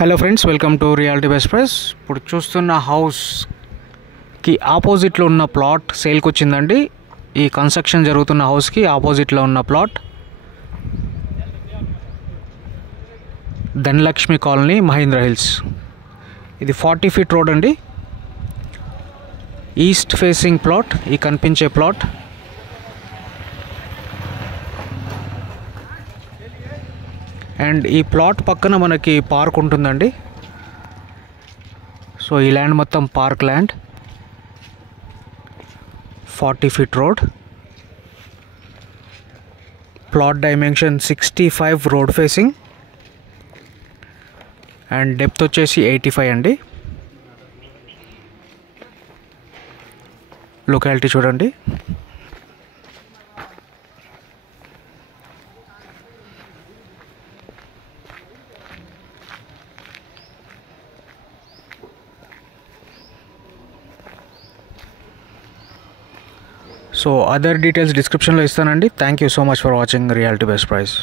Hello friends, welcome to reality best price. ఇప్పుడు చూస్తున్న హౌస్కి ఆపోజిట్లో ఉన్న ప్లాట్ సేల్కి వచ్చిందండి. ఈ కన్స్ట్రక్షన్ జరుగుతున్న హౌస్కి ఆపోజిట్లో ఉన్న plot Dhanalakshmi colony, Mahindra hills. ఇది 40 ఫీట్ రోడ్ అండి. ఈస్ట్ ఫేసింగ్ ప్లాట్, ఈ కనిపించే ప్లాట్. అండ్ ఈ ప్లాట్ పక్కన మనకి పార్క్ ఉంటుందండి. సో ఈ ల్యాండ్ మొత్తం park land. 40 feet road. Plot dimension 65 road facing and depth వచ్చేసి 85 అండి. లొకాలిటీ చూడండి. సో అదర్ డీటెయిల్స్ డిస్క్రిప్షన్లో ఇస్తానండి. Thank you so much for watching reality best price.